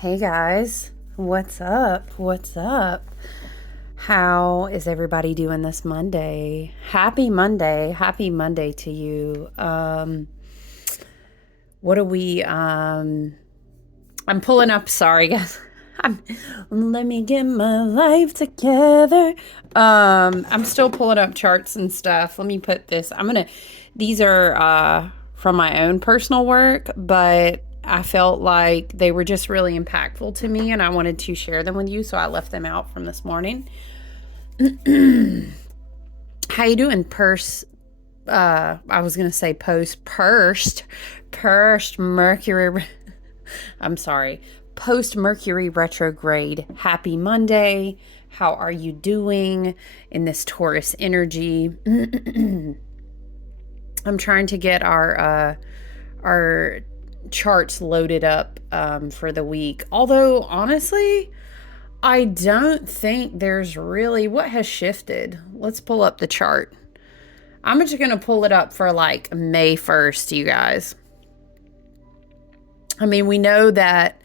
Hey guys, what's up? What's up? How is everybody doing this Monday? Happy Monday. Happy Monday to you. What are we I'm pulling up, sorry guys. I'm, let me get my life together. I'm still pulling up charts and stuff. Let me put this. These are from my own personal work, but I felt like they were just really impactful to me and I wanted to share them with you, so I left them out from this morning. How you doing, I was gonna say pursed Mercury. I'm sorry, post Mercury retrograde. Happy Monday. How are you doing in this Taurus energy? I'm trying to get our charts loaded up for the week. Although honestly, I don't think there's really what has shifted. Let's pull up the chart. I'm just going to pull it up for like May 1st, you guys. I mean, we know that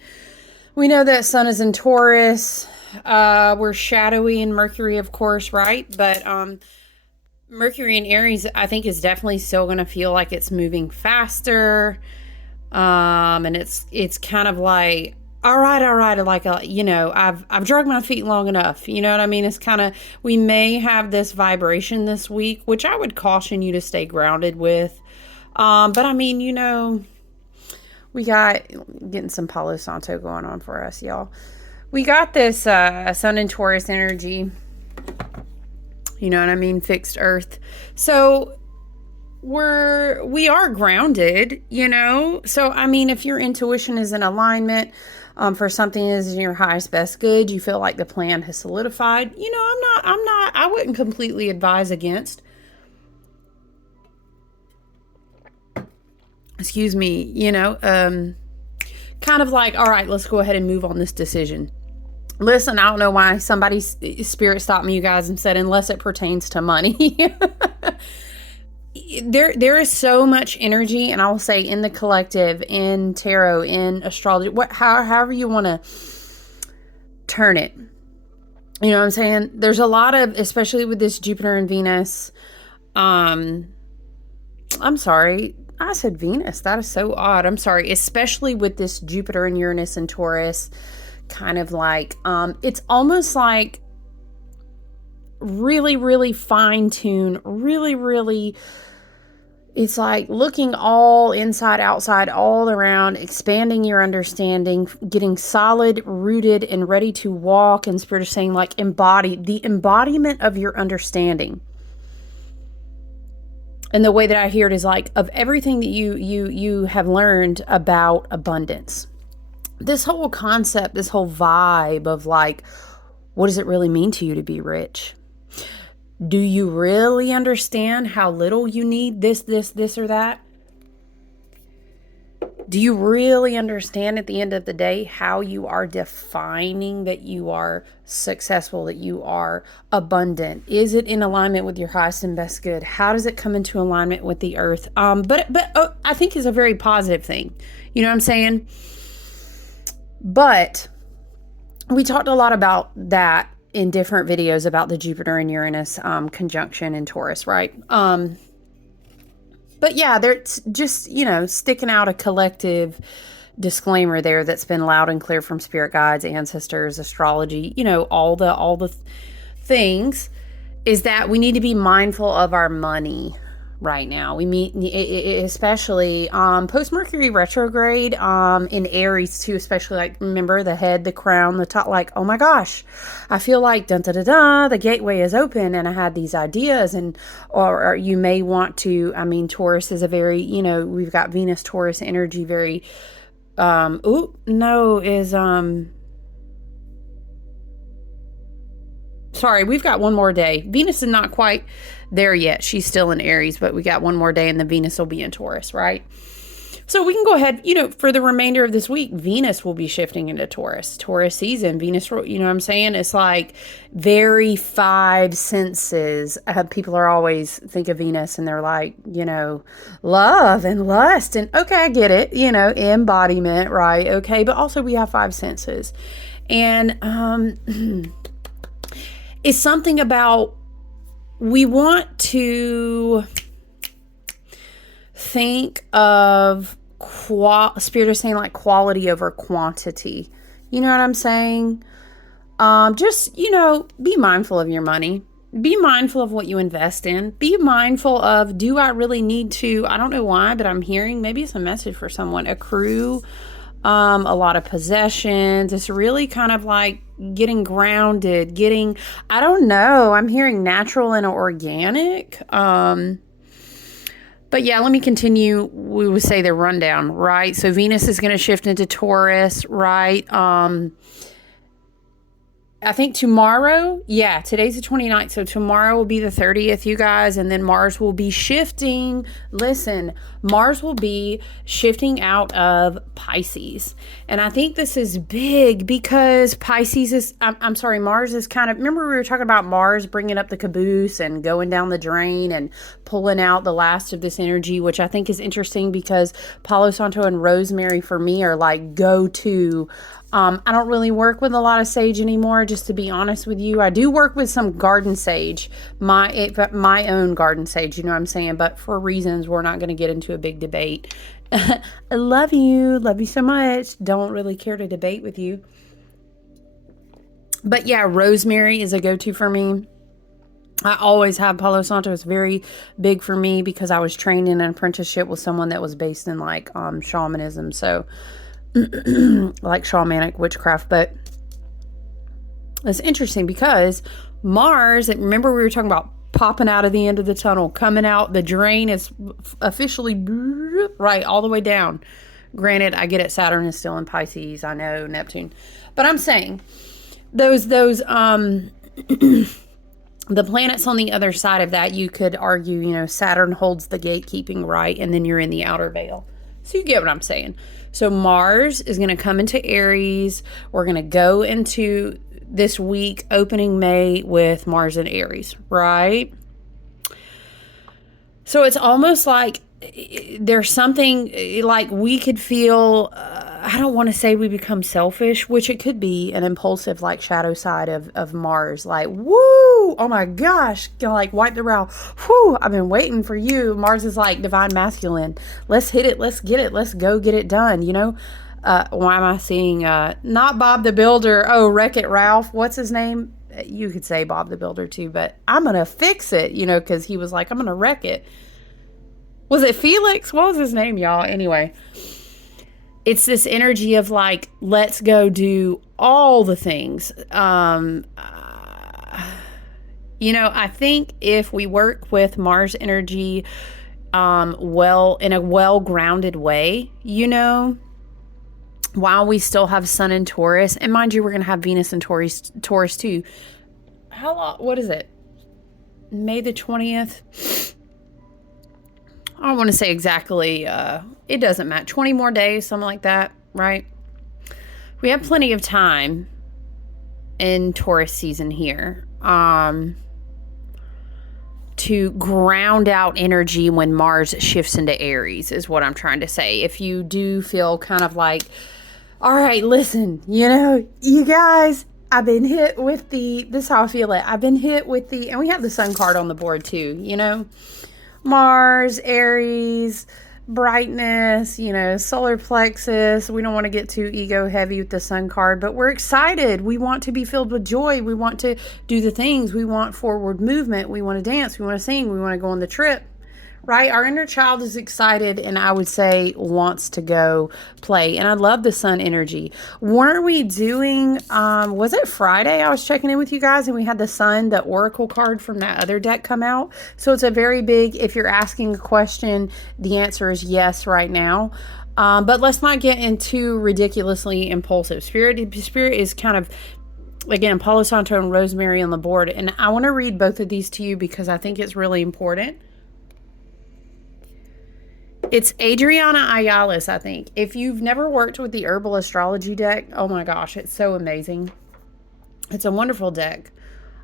Sun is in Taurus. We're shadowy in Mercury, of course, right? But Mercury in Aries, I think, is definitely still going to feel like it's moving faster. And it's kind of like, all right, like, I've dragged my feet long enough. You know what I mean? It's kind of, we may have this vibration this week, which I would caution you to stay grounded with. But I mean, we got getting some Palo Santo going on for us, y'all. We got this Sun and Taurus energy. You know what I mean? Fixed Earth. So we are grounded, So I mean, if your intuition is in alignment for something is in your highest best good, you feel like the plan has solidified. I wouldn't completely advise against. Excuse me, kind of like, all right, let's go ahead and move on this decision. Listen, I don't know why somebody's spirit stopped me, you guys, and said, unless it pertains to money. There is so much energy, and I will say in the collective, in tarot, in astrology, however you want to turn it. You know what I'm saying? There's a lot of, especially with this Jupiter and Venus. I'm sorry, I said Venus. That is so odd. I'm sorry. Especially with this Jupiter and Uranus and Taurus, kind of like, it's almost like really, really fine tune, really, it's like looking all inside, outside, all around, expanding your understanding, getting solid, rooted, and ready to walk. And Spirit is saying, like, the embodiment of your understanding. And the way that I hear it is like, of everything that you have learned about abundance. This whole concept, this whole vibe of like, what does it really mean to you to be rich? Do you really understand how little you need this, or that? Do you really understand at the end of the day how you are defining that you are successful, that you are abundant? Is it in alignment with your highest and best good? How does it come into alignment with the earth? But I think is a very positive thing. You know what I'm saying? But we talked a lot about that in different videos about the Jupiter and Uranus conjunction in Taurus, right? But yeah, there's just, sticking out a collective disclaimer there that's been loud and clear from spirit guides, ancestors, astrology, all the things, is that we need to be mindful of our money right now. We meet, especially post Mercury retrograde in Aries too, especially like, remember, the head, the crown, the top, like, oh my gosh, I feel like the gateway is open and I had these ideas, or you may want to, I mean, Taurus is a very, we've got Venus Taurus energy, very sorry, we've got one more day. Venus is not quite there yet. She's still in Aries, but we got one more day and the Venus will be in Taurus, right? So we can go ahead, for the remainder of this week, Venus will be shifting into Taurus. Taurus season, Venus, you know what I'm saying? It's like very five senses. People are always think of Venus and they're like, love and lust. And okay, I get it, embodiment, right? Okay. But also we have five senses. And it's something about we want to think of Spirit is saying like quality over quantity. You know what I'm saying? Just, be mindful of your money. Be mindful of what you invest in. Be mindful of, do I really need to, I don't know why, but I'm hearing, maybe it's a message for someone, accrue a lot of possessions. It's really kind of like getting grounded, I don't know, I'm hearing natural and organic. But yeah, let me continue. We would say the rundown, right? So Venus is going to shift into Taurus, right? I think tomorrow, today's the 29th. So tomorrow will be the 30th, you guys. And then Mars will be shifting. Listen, Mars will be shifting out of Pisces. And I think this is big because Pisces is, I'm sorry, Mars is kind of, remember we were talking about Mars bringing up the caboose and going down the drain and pulling out the last of this energy, which I think is interesting because Palo Santo and Rosemary for me are like go-to. I don't really work with a lot of sage anymore, just to be honest with you. I do work with some garden sage, my own garden sage, you know what I'm saying? But for reasons we're not going to get into a big debate. I love you so much. Don't really care to debate with you. But yeah, Rosemary is a go-to for me. I always have Palo Santo. It's very big for me because I was trained in an apprenticeship with someone that was based in like shamanism. So like shamanic witchcraft. But it's interesting because Mars, remember we were talking about popping out of the end of the tunnel, coming out, the drain is officially right all the way down. Granted, I get it, Saturn is still in Pisces, I know, Neptune. But I'm saying those the planets on the other side of that, you could argue, Saturn holds the gatekeeping, right? And then you're in the outer veil. So you get what I'm saying. So Mars is going to come into Aries. We're going to go into this week, opening May with Mars in Aries, right? So it's almost like there's something like we could feel, I don't want to say we become selfish, which it could be an impulsive like shadow side of Mars. Like, woo, oh my gosh, like wipe the brow. Whoo, I've been waiting for you. Mars is like divine masculine. Let's hit it. Let's get it. Let's go get it done. Why am I seeing, not Bob the Builder. Oh, Wreck-It Ralph. What's his name? You could say Bob the Builder too, but I'm going to fix it, because he was like, I'm going to wreck it. Was it Felix? What was his name, y'all? Anyway, it's this energy of like, let's go do all the things. I think if we work with Mars energy, in a well-grounded way, while we still have Sun in Taurus, and mind you, we're going to have Venus in Taurus too. How long? What is it? May the 20th? I don't want to say exactly, it doesn't matter. 20 more days, something like that, right? We have plenty of time in Taurus season here to ground out energy when Mars shifts into Aries, is what I'm trying to say. If you do feel kind of like, all right, listen, you guys, I've been hit with this is how I feel it. I've been hit with and we have the Sun card on the board too, Mars, Aries, brightness, solar plexus. We don't want to get too ego heavy with the Sun card, but we're excited. We want to be filled with joy. We want to do the things. We want forward movement. We want to dance. We want to sing. We want to go on the trip, right? Our inner child is excited and I would say wants to go play. And I love the Sun energy. Weren't we doing, was it Friday? I was checking in with you guys and we had the Sun, the Oracle card from that other deck come out. So it's a very big, if you're asking a question, the answer is yes right now. But let's not get into ridiculously impulsive. Spirit is kind of, again, Palo Santo and Rosemary on the board. And I want to read both of these to you because I think it's really important. It's Adriana Ayala's, I think. If you've never worked with the herbal astrology deck, oh my gosh, it's so amazing. It's a wonderful deck.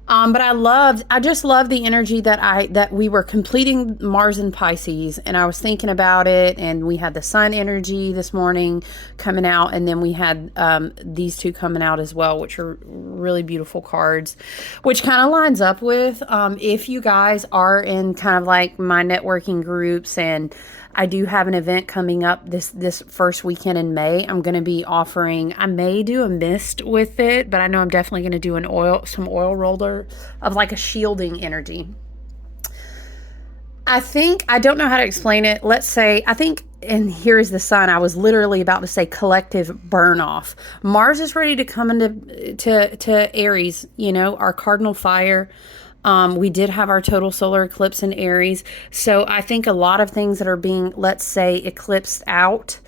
But I just love the energy that we were completing Mars and Pisces, and I was thinking about it, and we had the sun energy this morning coming out, and then we had these two coming out as well, which are really beautiful cards, which kind of lines up with if you guys are in kind of like my networking groups, and I do have an event coming up this first weekend in May. I'm going to be offering, I may do a mist with it, but I know I'm definitely going to do some oil roller of like a shielding energy. I don't know how to explain it. Let's say, and here is the sun. I was literally about to say collective burn off. Mars is ready to come to Aries, our cardinal fire. We did have our total solar eclipse in Aries. So I think a lot of things that are being, let's say, eclipsed out,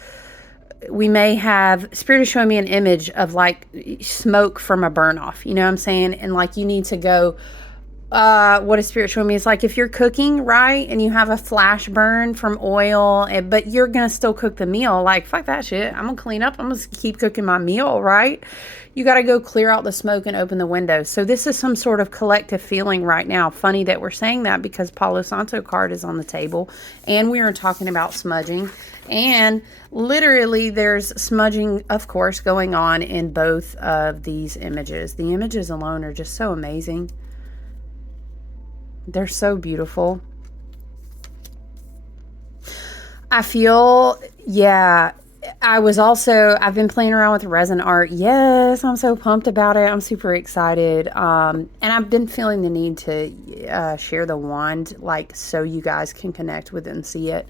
we may have, Spirit is showing me an image of like smoke from a burn off. You know what I'm saying? And like you need to go, what is Spirit showing me? It's like if you're cooking, right, and you have a flash burn from oil, but you're going to still cook the meal. Like, fuck that shit. I'm going to clean up. I'm going to keep cooking my meal, right? You got to go clear out the smoke and open the windows. So this is some sort of collective feeling right now. Funny that we're saying that because Palo Santo card is on the table, and we are talking about smudging. And literally there's smudging, of course, going on in both of these images. The images alone are just so amazing. They're so beautiful. I feel, yeah, I've been playing around with resin art. Yes, I'm so pumped about it. I'm super excited. And I've been feeling the need to share the wand, like, so you guys can connect with it and see it.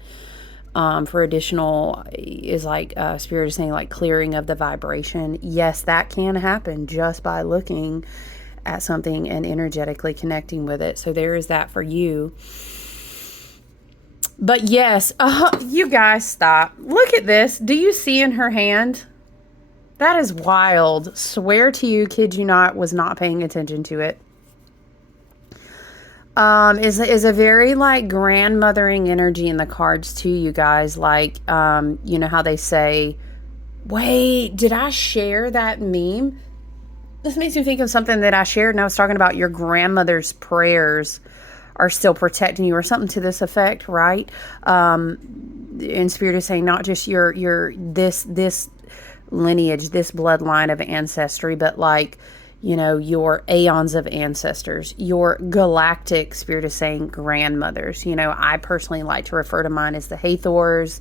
For additional, is like Spirit is saying, like clearing of the vibration. Yes, that can happen just by looking at something and energetically connecting with it. So there is that for you. But yes, you guys stop. Look at this. Do you see in her hand? That is wild. Swear to you, kid you not, was not paying attention to it. Is a very like grandmothering energy in the cards too, you guys. Like, you know how they say, wait, did I share that meme? This makes me think of something that I shared, and I was talking about your grandmother's prayers are still protecting you, or something to this effect, right? And Spirit is saying not just your this lineage, this bloodline of ancestry, but like, your aeons of ancestors, your galactic, Spirit is saying, grandmothers. I personally like to refer to mine as the Hathors.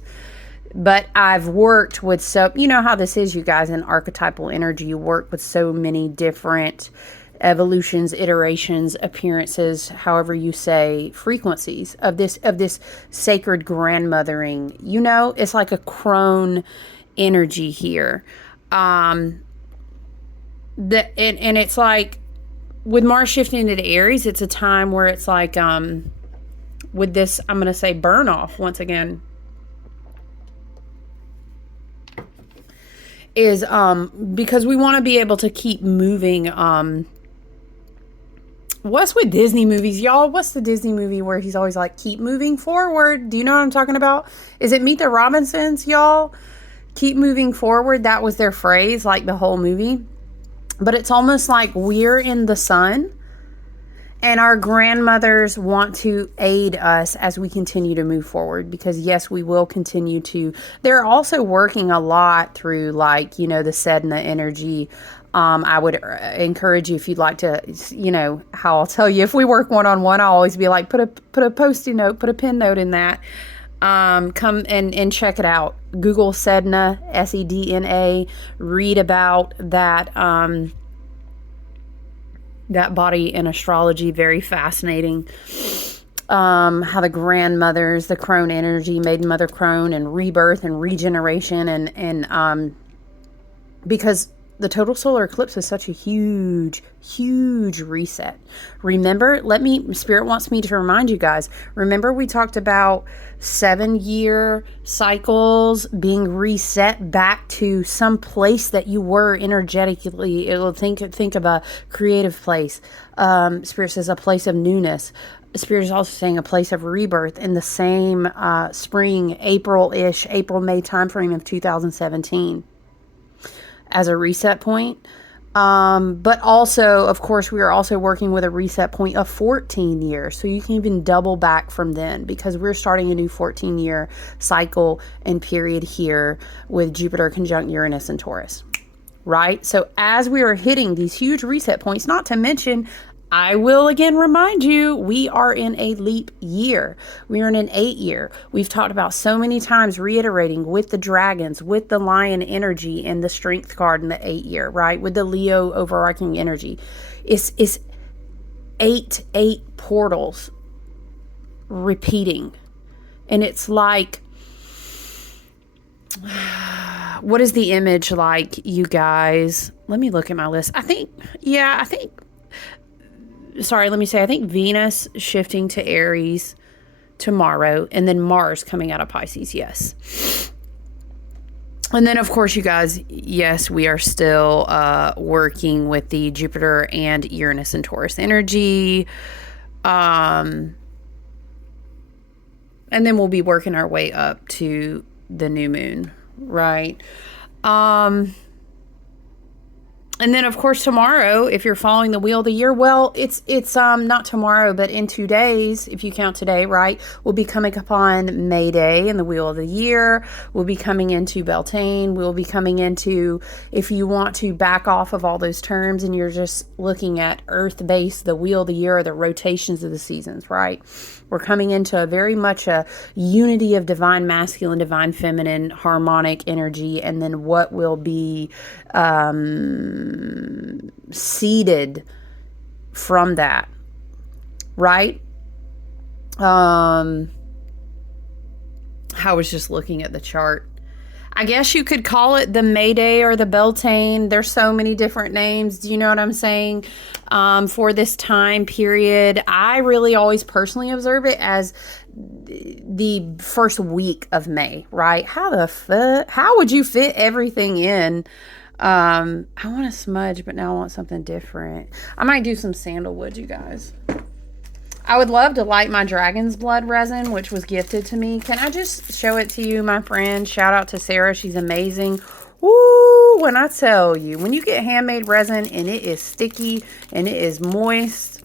But I've worked with you know how this is, you guys, in archetypal energy. You work with so many different evolutions, iterations, appearances, however you say, frequencies of this sacred grandmothering. It's like a crone energy here. And it's like with Mars shifting into Aries, it's a time where it's like with this, I'm going to say burn off once again. Is because we want to be able to keep moving. What's with Disney movies, y'all? What's the Disney movie where he's always like, keep moving forward? Do you know what I'm talking about? Is it Meet the Robinsons, y'all? Keep moving forward. That was their phrase, like the whole movie. But it's almost like we're in the sun, and our grandmothers want to aid us as we continue to move forward, because yes, we will continue to. They're also working a lot through, like, the Sedna energy. I would encourage you, if you'd like to, how I'll tell you, if we work one-on-one, I'll always be like, put a Post-it note, put a pin note in that. Come and check it out. Google Sedna, Sedna, read about that, that body in astrology. Very fascinating. How the grandmothers, the crone energy, maiden mother crone, and rebirth and regeneration, and because the total solar eclipse is such a huge reset. Remember, Spirit wants me to remind you guys, remember we talked about 7-year cycles being reset back to some place that you were energetically. It'll think of a creative place. Spirit says a place of newness. Spirit is also saying a place of rebirth in the same spring, April-ish, April-May timeframe of 2017 as a reset point. But also, of course, we are also working with a reset point of 14 years. So you can even double back from then, because we're starting a new 14-year cycle and period here with Jupiter conjunct Uranus and Taurus. Right? So as we are hitting these huge reset points, not to mention, I will again remind you, we are in a leap year. We are in an 8-year. We've talked about so many times, reiterating with the dragons, with the lion energy and the strength card in the 8-year, right? With the Leo overarching energy. It's 8 portals repeating. And it's like, what is the image like, you guys? Let me look at my list. I think Venus shifting to Aries tomorrow, and then Mars coming out of Pisces, yes. And then, of course, you guys, yes, we are still working with the Jupiter and Uranus and Taurus energy. And then we'll be working our way up to the new moon, right? And then, of course, tomorrow, if you're following the Wheel of the Year, well, it's not tomorrow, but in 2 days, if you count today, right, we'll be coming upon May Day in the Wheel of the Year. We'll be coming into Beltaine. We'll be coming into, if you want to back off of all those terms and you're just looking at Earth-based, the Wheel of the Year, or the rotations of the seasons, right? We're coming into a very much a unity of divine masculine, divine feminine, harmonic energy, and then what will be seeded from that, right? I was just looking at the chart. I guess you could call it the Mayday or the Beltaine. There's so many different names. Do you know what I'm saying? For this time period, I really always personally observe it as the first week of May, right? How would you fit everything in? I want to smudge, but now I want something different. I might do some sandalwood, you guys. I would love to light my dragon's blood resin, which was gifted to me. Can I just show it to you, my friend? Shout out to Sarah. She's amazing. Woo! When I tell you, when you get handmade resin and it is sticky and it is moist.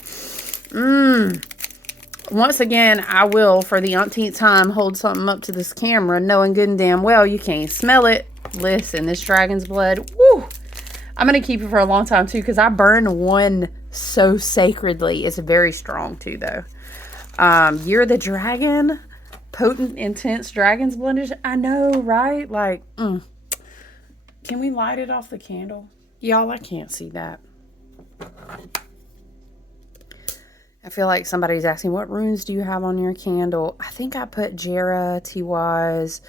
Once again, I will, for the umpteenth time, hold something up to this camera, knowing good and damn well you can't smell it. Listen, this dragon's blood, woo! I'm going to keep it for a long time, too, because I burn one so sacredly. It's very strong, too, though. Year of the Dragon. Potent, intense dragon's blood. I know, right? Like, Can we light it off the candle? Y'all, I can't see that. I feel like somebody's asking, what runes do you have on your candle? I think I put Jera, Tiwaz,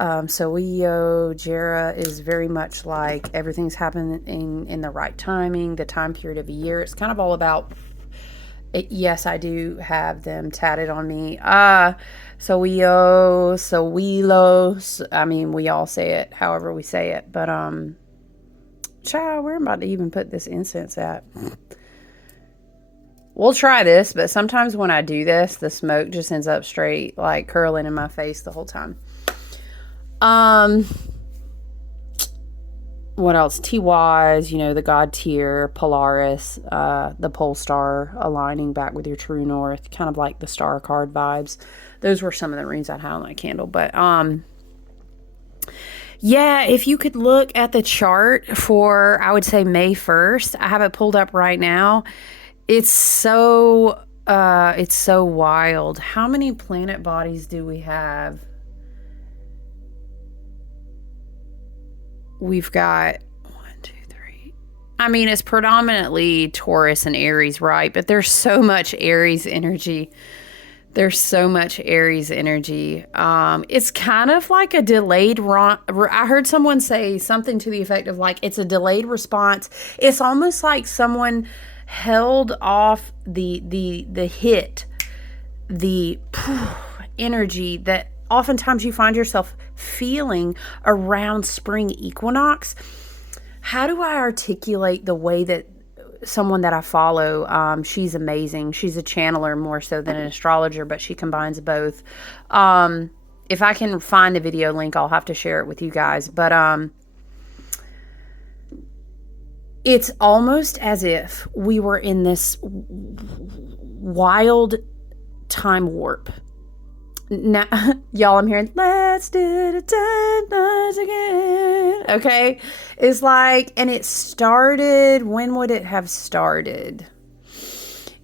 Soeo. Jera is very much like everything's happening in the right timing, the time period of a year. It's kind of all about it. Yes, I do have them tatted on me. Soeo, Soelo. I mean, we all say it however we say it. But, child, where am I about to even put this incense at? We'll try this, but sometimes when I do this, the smoke just ends up straight, like, curling in my face the whole time. What else? T-Wise, the God tier, Polaris, the pole star aligning back with your true north, kind of like the star card vibes. Those were some of the runes I had on that candle. But, yeah, if you could look at the chart for, I would say, May 1st. I have it pulled up right now. It's so wild. How many planet bodies do we have? We've got 1, 2, 3. I mean, it's predominantly Taurus and Aries, right? But there's so much Aries energy. It's kind of like a delayed I heard someone say something to the effect of like, it's a delayed response. It's almost like someone held off the hit, the energy that oftentimes you find yourself feeling around spring equinox. How do I articulate the way that someone that I follow. She's amazing. She's a channeler more so than an astrologer, but she combines both. If I can find a video link, I'll have to share it with you guys. But it's almost as if we were in this wild time warp. Now, y'all, I'm hearing, let's do the time again. Okay. It's like, and it started, when would it have started?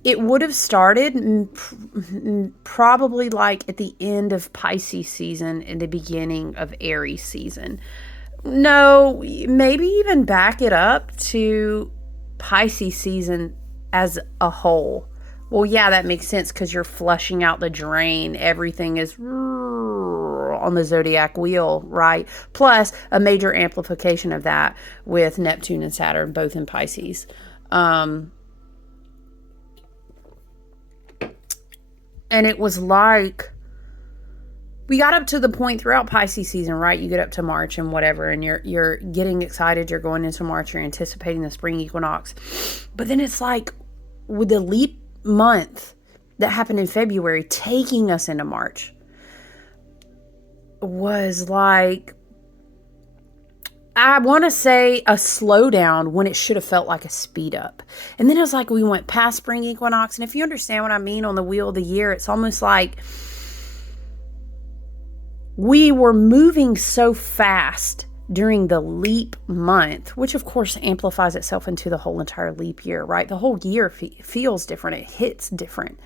It would have started probably like at the end of Pisces season and the beginning of Aries season. No, maybe even back it up to Pisces season as a whole. Well, yeah, that makes sense because you're flushing out the drain. Everything is on the zodiac wheel, right? Plus a major amplification of that with Neptune and Saturn, both in Pisces. And it was like, we got up to the point throughout Pisces season, right? You get up to March and whatever, and you're getting excited. You're going into March. You're anticipating the spring equinox. But then it's like with the leap month that happened in February taking us into March was like, I want to say a slowdown when it should have felt like a speed up. And then it was like we went past spring equinox. And if you understand what I mean on the wheel of the year, it's almost like we were moving so fast during the leap month, which of course amplifies itself into the whole entire leap year, right? The whole year feels different. It hits different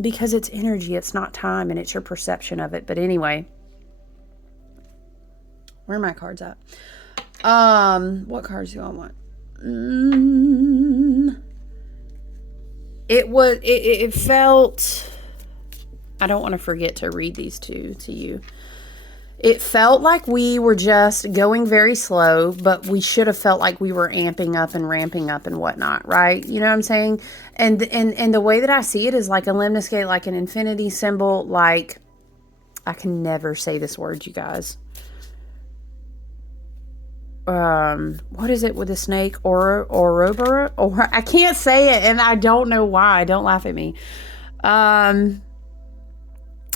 because it's energy. It's not time, and it's your perception of it. But anyway, where are my cards at? What cards do I want? It felt, I don't want to forget to read these two to you. It felt like we were just going very slow, but we should have felt like we were amping up and ramping up and whatnot, right? You know what I'm saying? And the way that I see it is like a lemniscate, like an infinity symbol, like, I can never say this word, you guys. What is it with the snake? Ouroboros? Or I can't say it, and I don't know why. Don't laugh at me.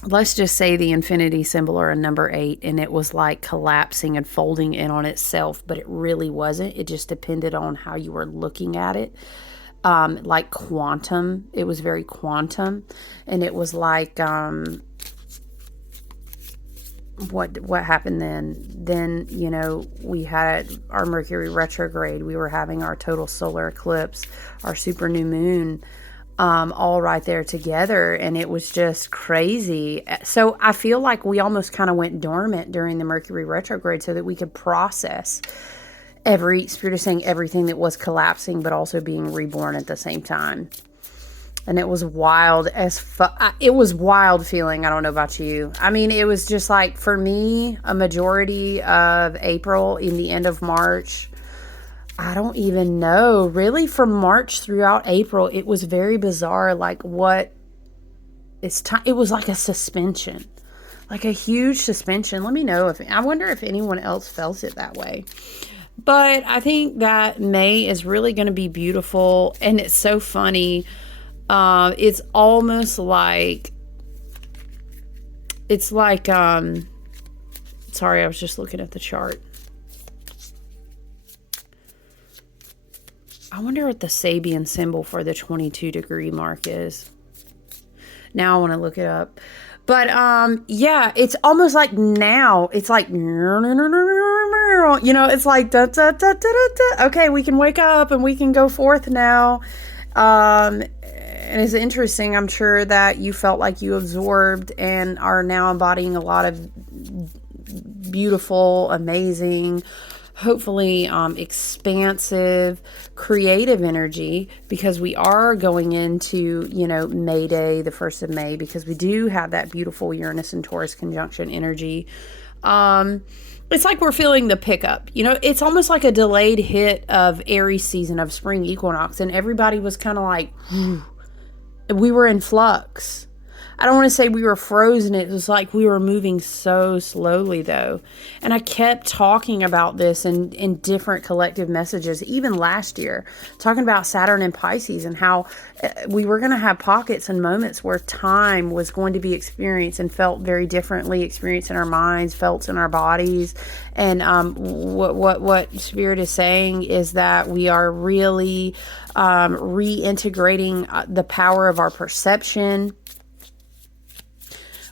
Let's just say the infinity symbol or a number 8, and it was like collapsing and folding in on itself, but it really wasn't. It just depended on how you were looking at it. Like quantum, it was very quantum, and it was like, what happened then, you know, we had our Mercury retrograde, we were having our total solar eclipse, our super new moon, all right there together, and it was just crazy. So I feel like we almost kind of went dormant during the Mercury retrograde so that we could process Spirit is saying everything that was collapsing but also being reborn at the same time. And it was wild it was wild feeling. I don't know about you. I mean, it was just like, for me, a majority of April, in the end of March, I don't even know. Really, from March throughout April, it was very bizarre. Like, it was like a suspension, like a huge suspension. Let me know I wonder if anyone else felt it that way. But I think that May is really going to be beautiful, and it's so funny. It's almost like, sorry, I was just looking at the chart. I wonder what the Sabian symbol for the 22-degree mark is. Now I want to look it up. But, yeah, it's almost like now, it's like, you know, it's like, da, da, da, da, da, da. Okay, we can wake up and we can go forth now. And it's interesting. I'm sure that you felt like you absorbed and are now embodying a lot of beautiful, amazing, hopefully expansive, creative energy, because we are going into, you know, May Day, the 1st of May, because we do have that beautiful Uranus and Taurus conjunction energy. It's like we're feeling the pickup. You know, it's almost like a delayed hit of Aries season of spring equinox, and everybody was kind of like, we were in flux. I don't want to say we were frozen. It was like we were moving so slowly, though. And I kept talking about this in different collective messages, even last year, talking about Saturn and Pisces and how we were going to have pockets and moments where time was going to be experienced and felt very differently, experienced in our minds, felt in our bodies. And what Spirit is saying is that we are really reintegrating the power of our perception.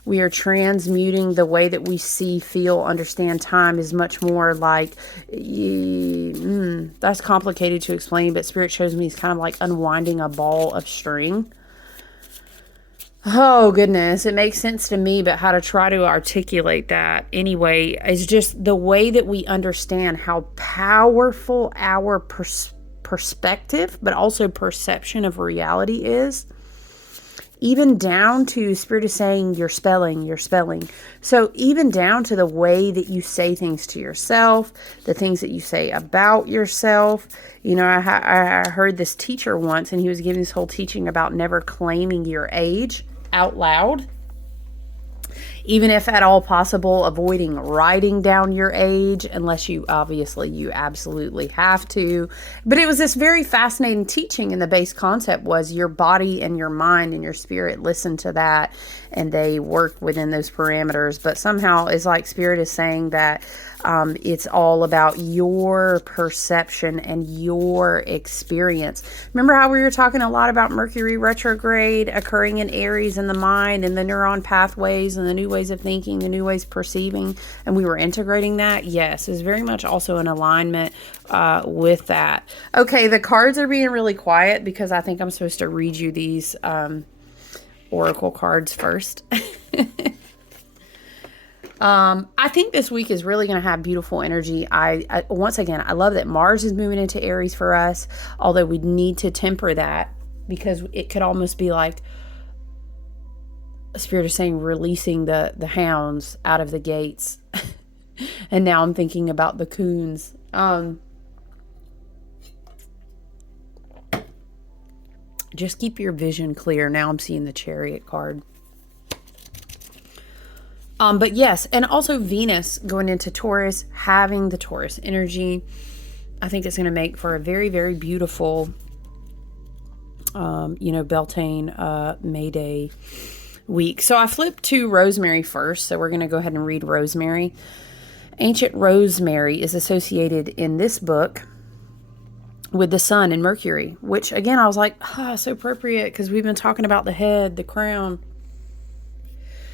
We are transmuting the way that we see, feel, understand time is much more like, that's complicated to explain, but Spirit shows me it's kind of like unwinding a ball of string. Oh, goodness. It makes sense to me, but how to try to articulate that anyway is just the way that we understand how powerful our perspective, but also perception of reality is. Even down to Spirit is saying you're spelling. So even down to the way that you say things to yourself, the things that you say about yourself. You know, I heard this teacher once, and he was giving this whole teaching about never claiming your age out loud. Even if at all possible, avoiding writing down your age, unless you absolutely have to. But it was this very fascinating teaching, and the base concept was your body and your mind and your spirit listen to that, and they work within those parameters. But somehow it's like Spirit is saying that it's all about your perception and your experience. Remember how we were talking a lot about Mercury retrograde occurring in Aries in the mind and the neuron pathways and the new ways of thinking, the new ways of perceiving, and we were integrating that? Yes, it's very much also in alignment with that. Okay, the cards are being really quiet because I think I'm supposed to read you these oracle cards first. I think this week is really going to have beautiful energy. Once again, I love that Mars is moving into Aries for us, although we need to temper that because it could almost be like Spirit is saying releasing the hounds out of the gates. And now I'm thinking about the coons. Just keep your vision clear. Now I'm seeing the Chariot card. But yes, and also Venus going into Taurus, having the Taurus energy. I think it's going to make for a very, very beautiful, Beltaine May Day week. So I flipped to Rosemary first. So we're going to go ahead and read Rosemary. Ancient rosemary is associated in this book with the sun and Mercury, which again, I was like, so appropriate because we've been talking about the head, the crown.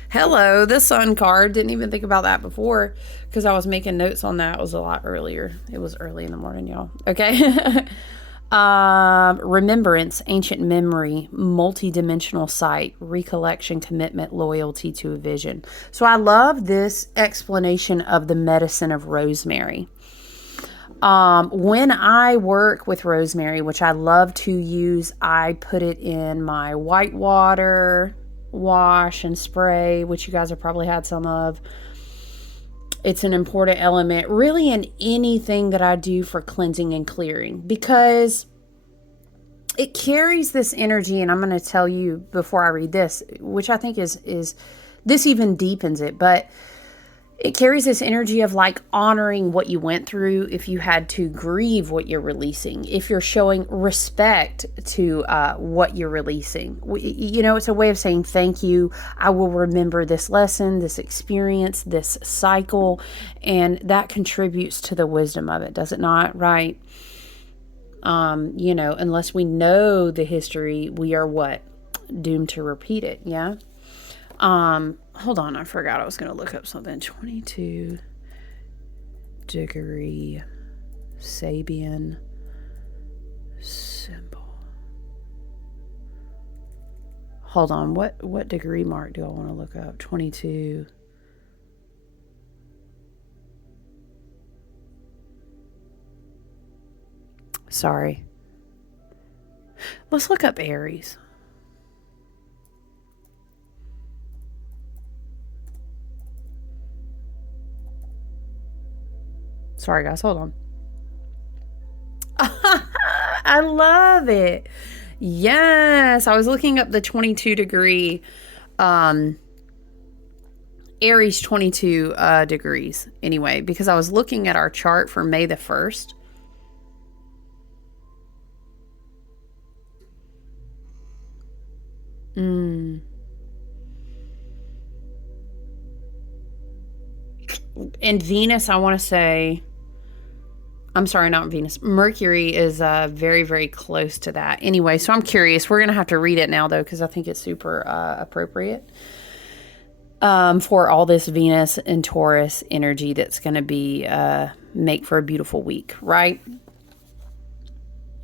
Hello, the sun card. Didn't even think about that before because I was making notes on that. It was a lot earlier. It was early in the morning, y'all. Okay. Remembrance, ancient memory, multi-dimensional sight, recollection, commitment, loyalty to a vision. So I love this explanation of the medicine of rosemary. When I work with rosemary, which I love to use, I put it in my white water wash and spray, which you guys have probably had some of. It's an important element really in anything that I do for cleansing and clearing because it carries this energy. And I'm going to tell you before I read this, which I think is this even deepens it, but it carries this energy of like honoring what you went through. If you had to grieve what you're releasing, if you're showing respect to what you're releasing, it's a way of saying thank you. I will remember this lesson, this experience, this cycle, and that contributes to the wisdom of it, does it not? Right? Unless we know the history, we are what? Doomed to repeat it. Yeah. Hold on, I forgot I was going to look up something. 22 degree Sabian symbol. Hold on, what degree mark do I want to look up? 22. Sorry. Let's look up Aries. Sorry, guys. Hold on. I love it. Yes. I was looking up the 22 degree Aries 22 degrees anyway, because I was looking at our chart for May the 1st. And Venus, I want to say, I'm sorry, not Venus. Mercury is very, very close to that. Anyway, so I'm curious. We're going to have to read it now, though, because I think it's super appropriate for all this Venus and Taurus energy that's going to be make for a beautiful week, right?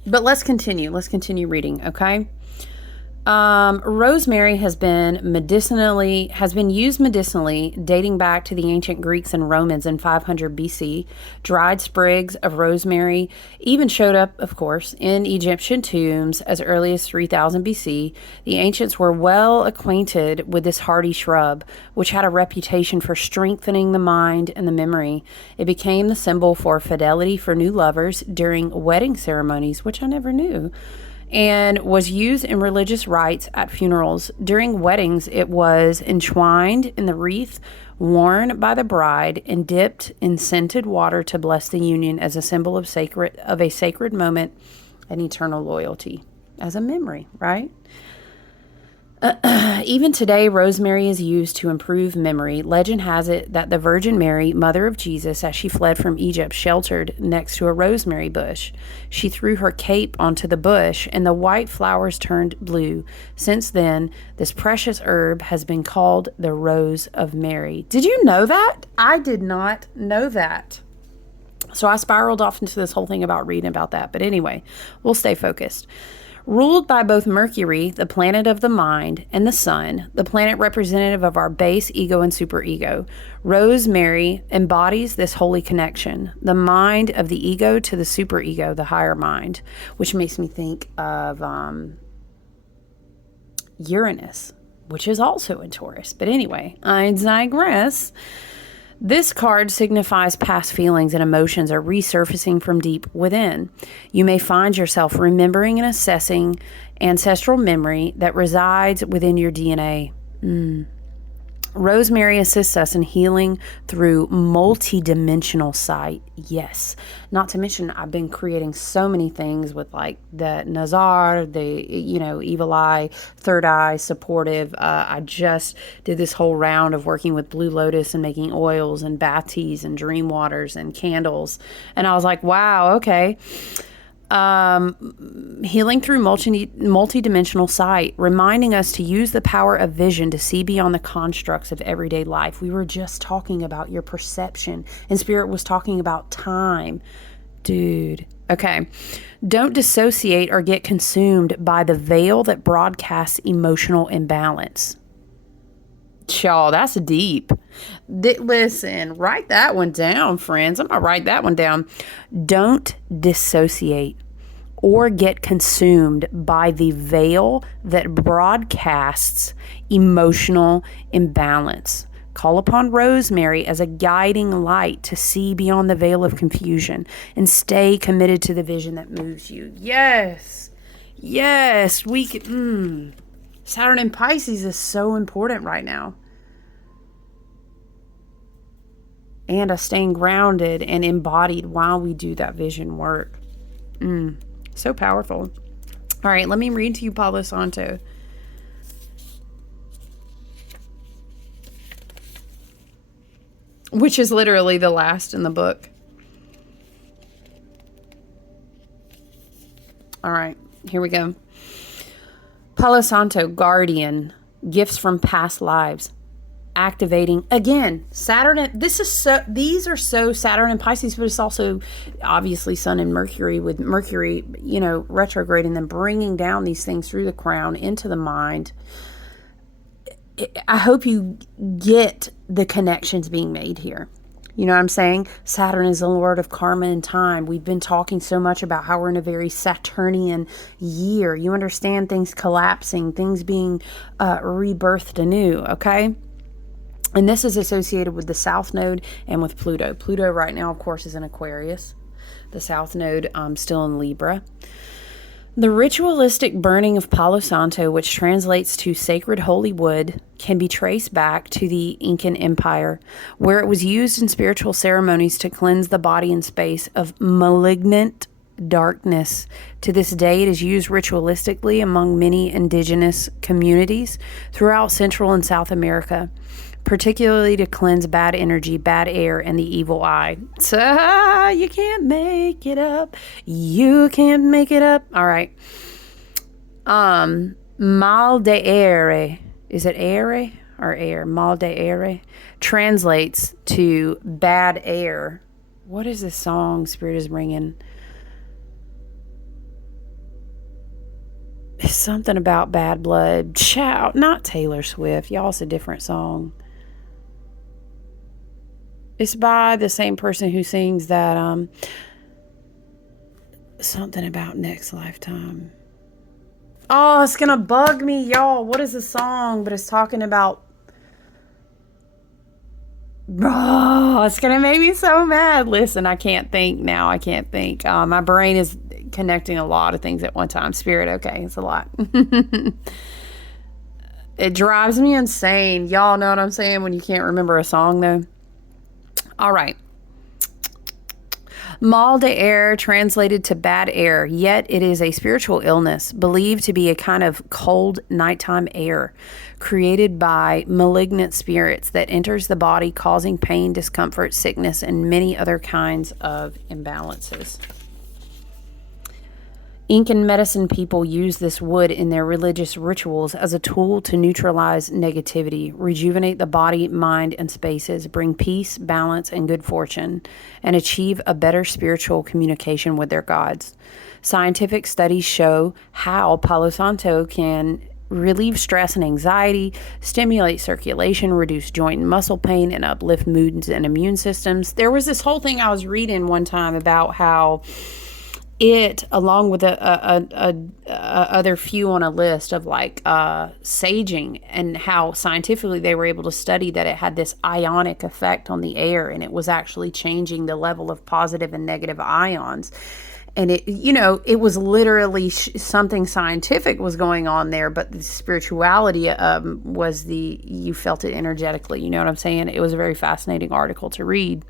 But let's continue. Let's continue reading, okay? Rosemary has been used medicinally dating back to the ancient Greeks and Romans in 500 BC. Dried sprigs of rosemary even showed up, of course, in Egyptian tombs as early as 3000 BC. The ancients were well acquainted with this hardy shrub, which had a reputation for strengthening the mind and the memory. It became the symbol for fidelity for new lovers during wedding ceremonies, which I never knew, and was used in religious rites at funerals. During weddings, it was entwined in the wreath worn by the bride and dipped in scented water to bless the union as a symbol of a sacred moment and eternal loyalty, as a memory, right? Even today, rosemary is used to improve memory. Legend has it that the Virgin Mary, mother of Jesus, as she fled from Egypt, sheltered next to a rosemary bush. She threw her cape onto the bush, and the white flowers turned blue. Since then, this precious herb has been called the Rose of Mary. Did you know that? I did not know that. So I spiraled off into this whole thing about reading about that. But anyway, we'll stay focused. Ruled by both Mercury, the planet of the mind, and the Sun, the planet representative of our base ego and superego, Rosemary embodies this holy connection, the mind of the ego to the superego, the higher mind, which makes me think of Uranus, which is also in Taurus. But anyway, I digress. This card signifies past feelings and emotions are resurfacing from deep within. You may find yourself remembering and assessing ancestral memory that resides within your DNA. Rosemary assists us in healing through multi-dimensional sight. Yes. Not to mention, I've been creating so many things with like the Nazar, the, evil eye, third eye, supportive. I just did this whole round of working with Blue Lotus and making oils and bath teas and dream waters and candles. And I was like, wow, okay. Healing through multi-dimensional sight, reminding us to use the power of vision to see beyond the constructs of everyday life. We were just talking about your perception, and Spirit was talking about time. Dude. Okay. Don't dissociate or get consumed by the veil that broadcasts emotional imbalance. Y'all, that's deep. Listen, write that one down, friends. I'm going to write that one down. Don't dissociate or get consumed by the veil that broadcasts emotional imbalance. Call upon Rosemary as a guiding light to see beyond the veil of confusion and stay committed to the vision that moves you. Yes. Yes. We can. Saturn in Pisces is so important right now. And us staying grounded and embodied while we do that vision work. So powerful. All right, let me read to you Palo Santo. Which is literally the last in the book. All right, here we go. Palo Santo, guardian, gifts from past lives, activating again. Saturn. These are so Saturn and Pisces, but it's also obviously Sun and Mercury. With Mercury, retrograde and then bringing down these things through the crown into the mind. I hope you get the connections being made here. You know what I'm saying? Saturn is the lord of karma and time. We've been talking so much about how we're in a very Saturnian year. You understand things collapsing, things being rebirthed anew, okay? And this is associated with the South Node and with Pluto. Pluto right now, of course, is in Aquarius. The South Node still in Libra. The ritualistic burning of Palo Santo, which translates to sacred holy wood, can be traced back to the Incan Empire, where it was used in spiritual ceremonies to cleanse the body and space of malignant darkness. To this day, it is used ritualistically among many indigenous communities throughout Central and South America, particularly to cleanse bad energy, bad air, and the evil eye. So, you can't make it up. You can't make it up. All right. Mal de aire. Is it aire or air? Mal de aire translates to bad air. What is this song Spirit is bringing? It's something about bad blood. Chow. Not Taylor Swift. Y'all, it's a different song. It's by the same person who sings that, something about next lifetime. Oh, it's going to bug me, y'all. What is the song? But it's talking about... Oh, it's going to make me so mad. Listen, I can't think now. I can't think. My brain is connecting a lot of things at one time. Spirit, okay, it's a lot. It drives me insane. Y'all know what I'm saying when you can't remember a song, though? All right. Mal de air translated to bad air, yet it is a spiritual illness believed to be a kind of cold nighttime air created by malignant spirits that enters the body, causing pain, discomfort, sickness, and many other kinds of imbalances. Incan medicine people use this wood in their religious rituals as a tool to neutralize negativity, rejuvenate the body, mind, and spaces, bring peace, balance, and good fortune, and achieve a better spiritual communication with their gods. Scientific studies show how Palo Santo can relieve stress and anxiety, stimulate circulation, reduce joint and muscle pain, and uplift moods and immune systems. There was this whole thing I was reading one time about how it, along with other few on a list of like saging, and how scientifically they were able to study that it had this ionic effect on the air, and it was actually changing the level of positive and negative ions. And it, you know, it was literally something scientific was going on there, but the spirituality was you felt it energetically. You know what I'm saying? It was a very fascinating article to read.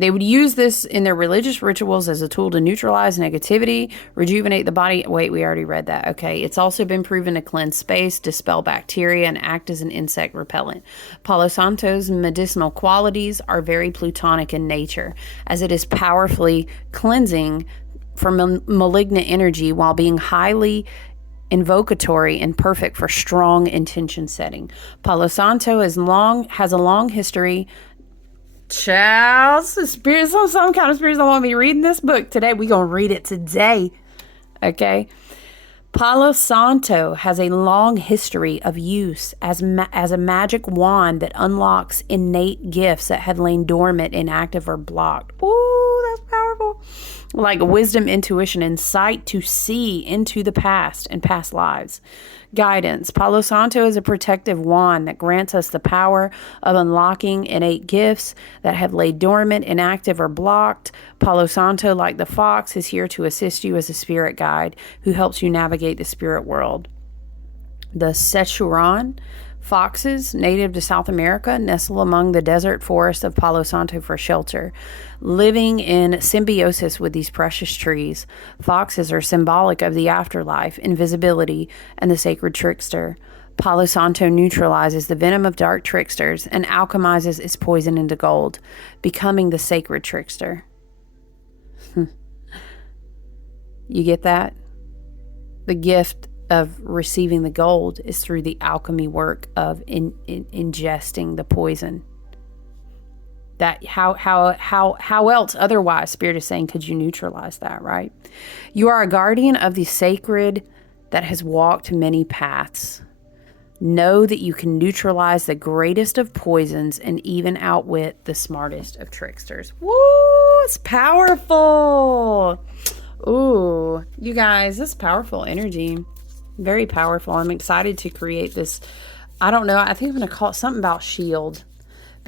They would use this in their religious rituals as a tool to neutralize negativity, rejuvenate the body. Wait, we already read that. Okay. It's also been proven to cleanse space, dispel bacteria, and act as an insect repellent. Palo Santo's medicinal qualities are very plutonic in nature, as it is powerfully cleansing from malignant energy while being highly invocatory and perfect for strong intention setting. Palo Santo has a long history. Child, spirits, some kind of spirits don't want me reading this book today. We're going to read it today. Okay. Palo Santo has a long history of use as a magic wand that unlocks innate gifts that had lain dormant, inactive, or blocked. Ooh, that's powerful. Like wisdom, intuition, and sight to see into the past and past lives. Guidance. Palo Santo is a protective wand that grants us the power of unlocking innate gifts that have laid dormant, inactive, or blocked. Palo Santo, like the fox, is here to assist you as a spirit guide who helps you navigate the spirit world. The Sechuran foxes, native to South America, nestle among the desert forests of Palo Santo for shelter. Living in symbiosis with these precious trees, foxes are symbolic of the afterlife, invisibility, and the sacred trickster. Palo Santo neutralizes the venom of dark tricksters and alchemizes its poison into gold, becoming the sacred trickster. You get that? The gift of receiving the gold is through the alchemy work of ingesting the poison. That how else otherwise, Spirit is saying, could you neutralize that, right? You are a guardian of the sacred that has walked many paths. Know that you can neutralize the greatest of poisons and even outwit the smartest of tricksters. Woo! It's powerful. Ooh, you guys, this powerful energy. Very powerful. I'm excited to create this. I don't know. I think I'm going to call it something about shield.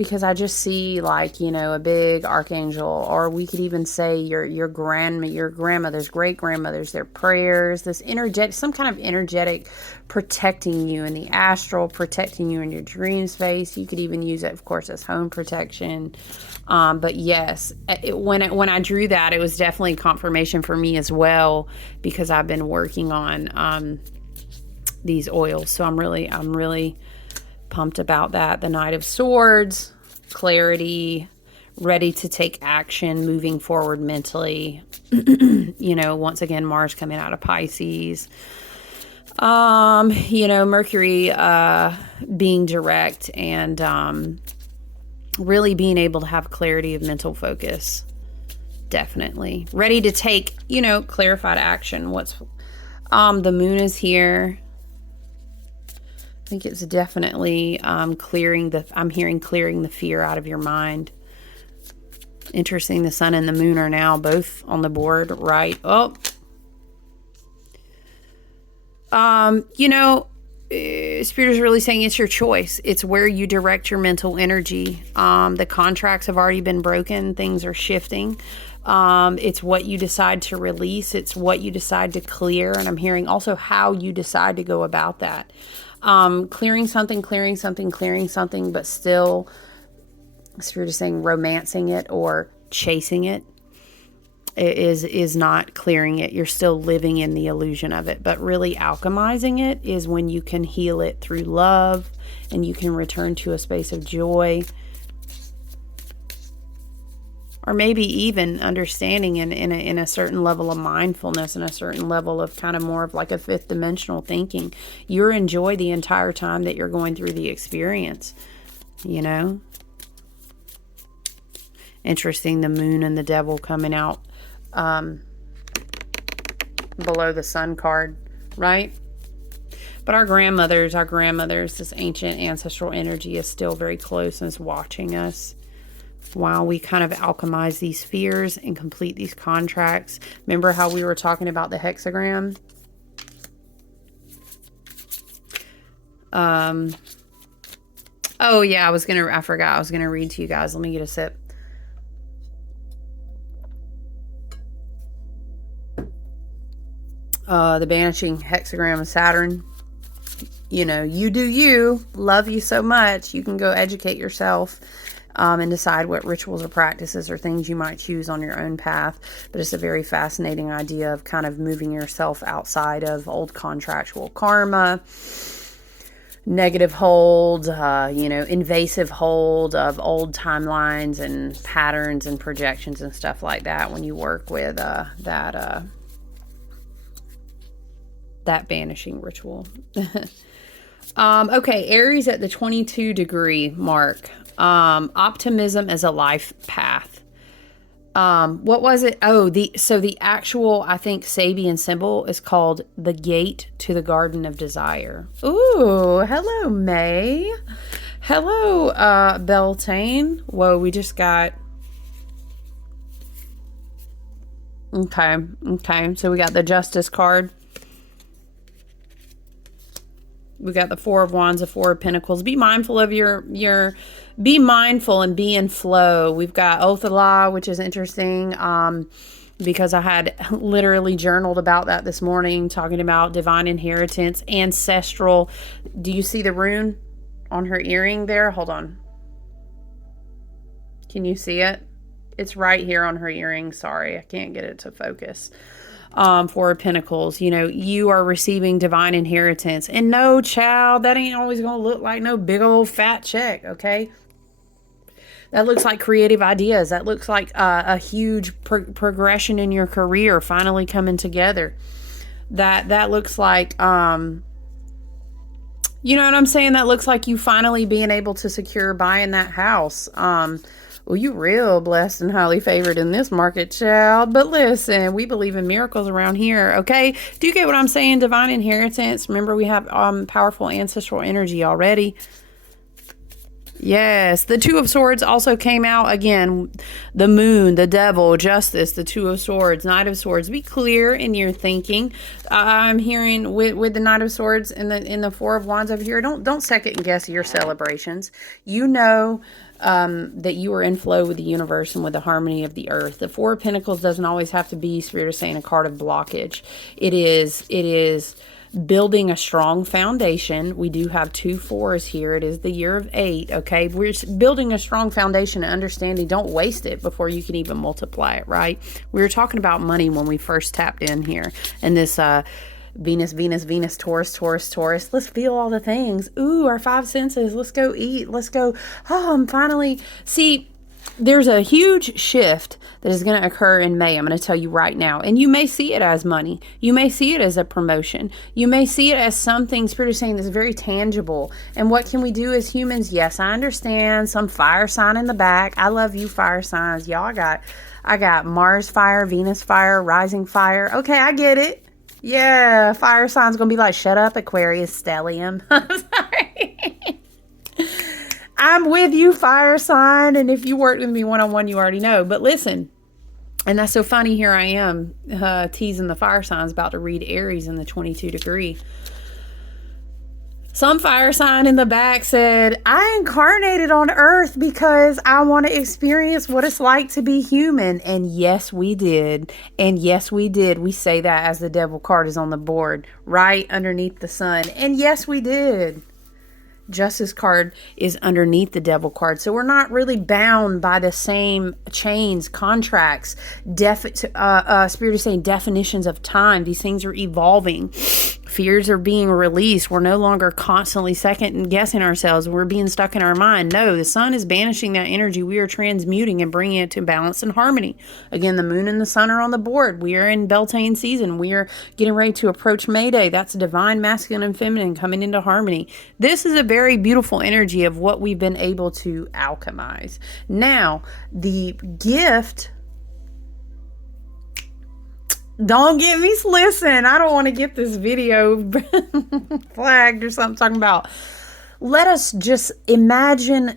because I just see like, you know, a big archangel, or we could even say your grandmother's great grandmother's, their prayers, this energetic, some kind of energetic protecting you in the astral, protecting you in your dream space. You could even use it, of course, as home protection. But yes, when I drew that, it was definitely confirmation for me as well, because I've been working on these oils. So I'm really pumped about that. The Knight of Swords, clarity, ready to take action, moving forward mentally. You know, once again, Mars coming out of Pisces. You know, Mercury being direct, and really being able to have clarity of mental focus. Definitely. Ready to take, you know, clarified action. The moon is here. I think it's definitely I'm hearing clearing the fear out of your mind. Interesting, the sun and the moon are now both on the board, right? Oh. You know, Spirit is really saying it's your choice. It's where you direct your mental energy. The contracts have already been broken. Things are shifting. It's what you decide to release. It's what you decide to clear. And I'm hearing also how you decide to go about that. Clearing something, but still, Spirit is saying romancing it or chasing it is not clearing it. You're still living in the illusion of it, but really alchemizing it is when you can heal it through love, and you can return to a space of joy, or maybe even understanding in a certain level of mindfulness, and a certain level of kind of more of like a fifth dimensional thinking. You're in joy the entire time that you're going through the experience, you know? Interesting, the moon and the devil coming out below the sun card, right? But our grandmothers, this ancient ancestral energy is still very close and is watching us while we kind of alchemize these fears and complete these contracts. Remember how we were talking about the hexagram? Oh yeah, I forgot I was gonna read to you guys. Let me get a sip. The banishing hexagram of Saturn. You know, you do you. Love you so much. You can go educate yourself and decide what rituals or practices or things you might choose on your own path. But it's a very fascinating idea of kind of moving yourself outside of old contractual karma, negative hold, you know, invasive hold of old timelines and patterns and projections and stuff like that when you work with that banishing ritual. Okay, Aries at the 22-degree mark. Optimism as a life path. What was it? Oh, the actual, I think, Sabian symbol is called the gate to the Garden of Desire. Ooh, hello, May. Hello, Beltaine. Whoa, we just got... Okay, so we got the Justice card. We got the Four of Wands, the Four of Pentacles. Be mindful of be mindful and be in flow. We've got Oath of Law, which is interesting because I had literally journaled about that this morning, talking about divine inheritance, ancestral. Do you see the rune on her earring there? Hold on. Can you see it? It's right here on her earring. Sorry, I can't get it to focus. Four of Pentacles, you know, you are receiving divine inheritance. And no, child, that ain't always going to look like no big old fat check, okay? That looks like creative ideas. That looks like a huge progression in your career finally coming together. That looks like, you know what I'm saying? That looks like you finally being able to secure buying that house. Well, you real blessed and highly favored in this market, child. But listen, we believe in miracles around here, okay? Do you get what I'm saying? Divine inheritance. Remember, we have powerful ancestral energy already. Yes, the Two of Swords also came out again. The moon, the devil, justice, the Two of Swords, Knight of Swords. Be clear in your thinking. I'm hearing with the Knight of Swords and the Four of Wands over here. Don't second guess your celebrations. You know that you are in flow with the universe and with the harmony of the earth. The Four of Pentacles doesn't always have to be, Spirit is saying, a card of blockage. It is building a strong foundation. We do have 2 4s here. It is the year of 8. Okay, we're building a strong foundation and understanding. Don't waste it before you can even multiply it, right? We were talking about money when we first tapped in here, and this Venus, Venus, Venus, Taurus, Taurus, Taurus. Let's feel all the things. Ooh, our 5 senses. Let's go eat. Let's go. Oh, I'm finally. See, there's a huge shift that is going to occur in May. I'm going to tell you right now. And you may see it as money. You may see it as a promotion. You may see it as something, Spirit is saying, that's very tangible. And what can we do as humans? Yes, I understand. Some fire sign in the back. I love you, fire signs. Y'all, I got Mars fire, Venus fire, rising fire. Okay, I get it. Yeah, fire sign's going to be like, shut up, Aquarius, stellium. I'm sorry. I'm with you, fire sign. And if you worked with me one-on-one, you already know. But listen, and that's so funny. Here I am teasing the fire signs, about to read Aries in the 22 degree. Some fire sign in the back said, I incarnated on earth because I want to experience what it's like to be human. And yes, we did. And yes, we did. We say that as the devil card is on the board, right underneath the sun. And yes, we did. Justice card is underneath the devil card. So we're not really bound by the same chains, contracts, Spirit is saying definitions of time. These things are evolving. Fears are being released. We're no longer constantly second guessing ourselves. We're being stuck in our mind. No, the sun is banishing that energy. We are transmuting and bringing it to balance and harmony. Again, the moon and the sun are on the board. We are in Beltaine season. We are getting ready to approach May Day. That's divine masculine and feminine coming into harmony. This is a very beautiful energy of what we've been able to alchemize. Now, the gift... Don't get me, listen, I don't want to get this video flagged or something talking about. Let us just imagine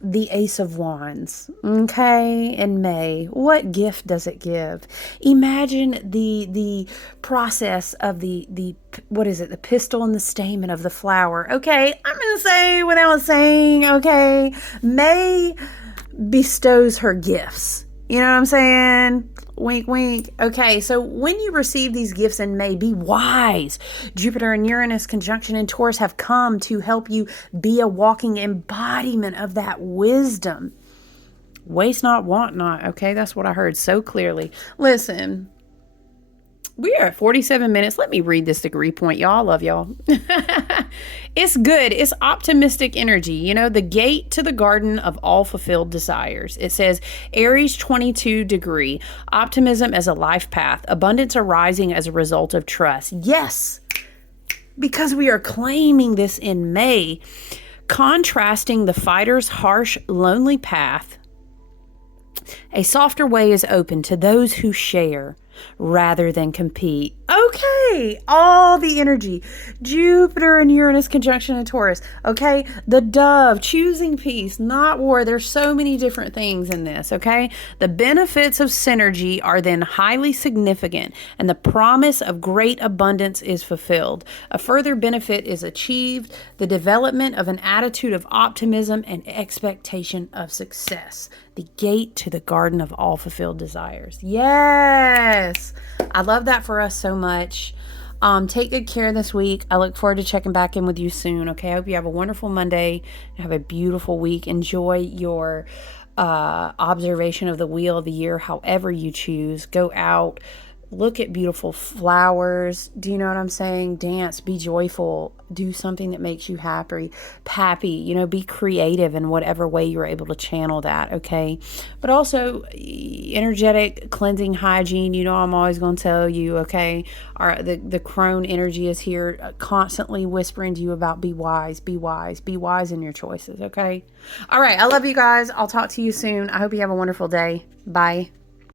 the Ace of Wands, okay, in May. What gift does it give? Imagine the process of the what is it? The pistil and the stamen of the flower. Okay, I'm going to say without saying, okay, May bestows her gifts. You know what I'm saying? Wink, wink. Okay, so when you receive these gifts in May, be wise. Jupiter and Uranus conjunction in Taurus have come to help you be a walking embodiment of that wisdom. Waste not, want not. Okay, that's what I heard so clearly. Listen, we are at 47 minutes. Let me read this degree point, y'all. I love y'all. It's good. It's optimistic energy. You know, the gate to the garden of all fulfilled desires. It says Aries 22 degree. Optimism as a life path. Abundance arising as a result of trust. Yes, because we are claiming this in May. Contrasting the fighter's harsh, lonely path. A softer way is open to those who share rather than compete. Okay, all the energy. Jupiter and Uranus conjunction in Taurus. Okay, the dove, choosing peace, not war. There's so many different things in this, okay? The benefits of synergy are then highly significant, and the promise of great abundance is fulfilled. A further benefit is achieved, the development of an attitude of optimism and expectation of success. The gate to the garden of all fulfilled desires. Yes! I love that for us so much. Take good care this week. I look forward to checking back in with you soon. Okay, I hope you have a wonderful Monday. Have a beautiful week. Enjoy your observation of the wheel of the year, however you choose. Go out, look at beautiful flowers. Do you know what I'm saying? Dance, be joyful, do something that makes you happy, you know, be creative in whatever way you're able to channel that, okay? But also energetic cleansing hygiene, you know, I'm always going to tell you, okay? The crone energy is here constantly whispering to you about be wise in your choices, okay? All right, I love you guys. I'll talk to you soon. I hope you have a wonderful day. Bye.